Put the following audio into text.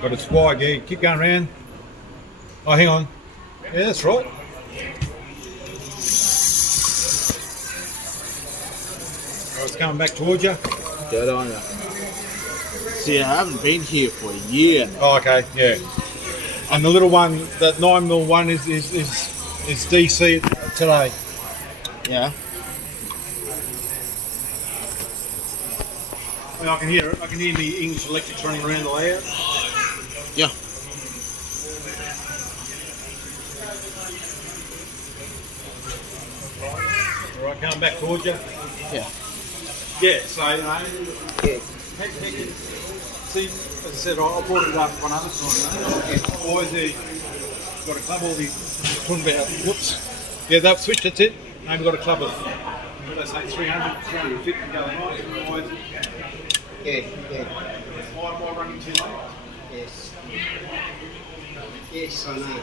But it's wide, yeah. Keep going round. Oh, hang on. Yeah, that's right. Oh, it's coming back towards you. Good on you. See, I haven't been here for a year now. Oh, okay, yeah. And the little one, that 9mm one is DC today. Yeah. I mean, I can hear it. I can hear the English electrics running around the layout. Yeah. All right, coming back towards you. Yeah. Yeah, so, see, as I said, I brought it up one other time. Boys there, got a club, all these, talking about, whoops. Yeah, they've switched, that's it. Now we've got a club of, what did I say, 300, 350 going on. Boys. Yeah. Why am I running too late? Yes. Yes, I know.